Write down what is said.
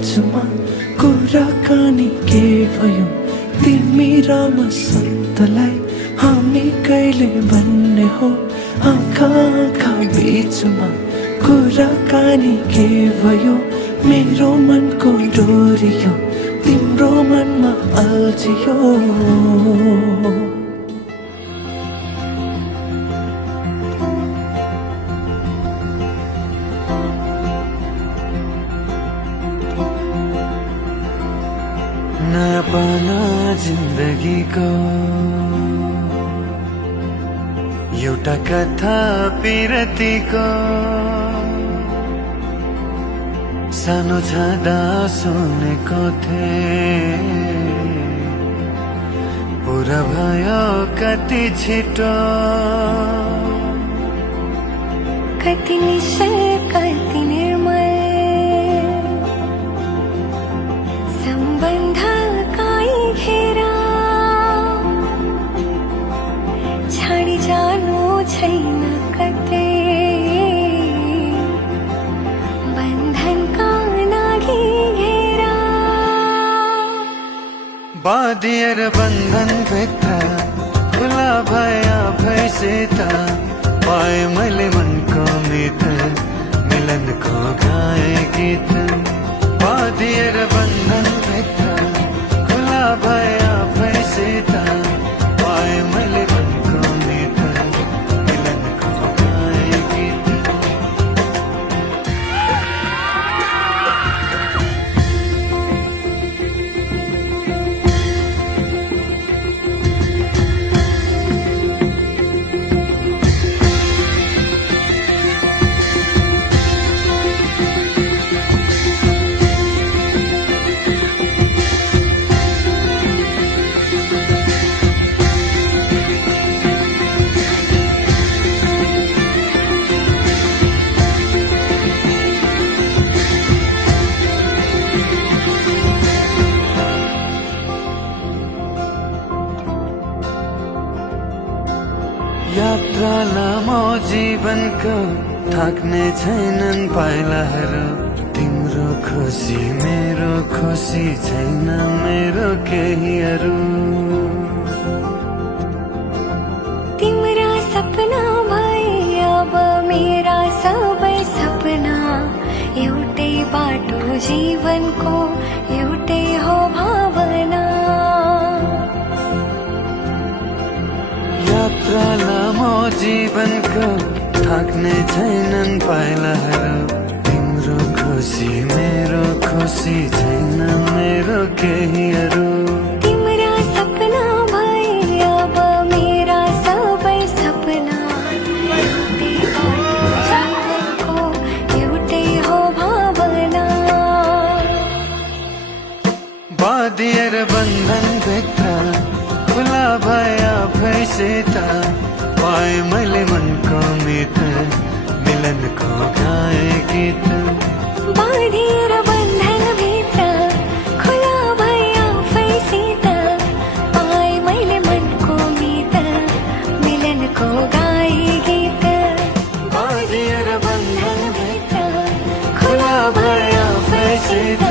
बिचमा कुराकानी के भयो तिमी र मसँतलाई हामी कहिले भन्ने हो आँखा आँखा बिचमा कुराकानी के भयो मेरो मनको डोरियो तिम्रो मनमा अल्झियो नयाँ पाना जिन्दगीको एउटा कथा पिरतीको सानो छँदा सुनेको थिएँ पुरा भयो कति छिटो कति निश्चल कति निर्मल सम्बन्ध घेरा छाडी जानु छैन कतै बन्धनका लागि घेरा बाँधिएर बन्धन भित्र खुला भया भैसित पाएँ मैले मनको मित मिलनको गाए गीत बाँधिएर बन्धन भित्र भया भैसित पाएँ मैले मनको मित मिलनको गाए गीत यात्रा लामो जीवनको थाक्ने छैनन् पाइलाहरू तिम्रो खुसी मेरो खुसी छैन मेरो केहीहरू तिम्रा सपना भए अब मेरा सबै सपना एउटै बाटो जीवनको एउटै हो भावना यात्रा लामो जीवनको थाक्ने छैनन् पाइलाहरू तिम्रो खुसी मेरो खुसी छैन मेरो केहीहरू तिम्रा सपना भए अब मेरा सबै सपना एउटै बाटो जीवनको एउटै हो भावना बाँधिएर बन्धन भित्र खुला भया भैसित पाएँ मैले मनको मित मिलनको गाए गीत बाँधिएर बन्धन भित्र खुला भया भैसित पाएँ मैले मनको मित मिलनको गाए गीत बाँधिएर बन्धन भित्र खुला भया भैसित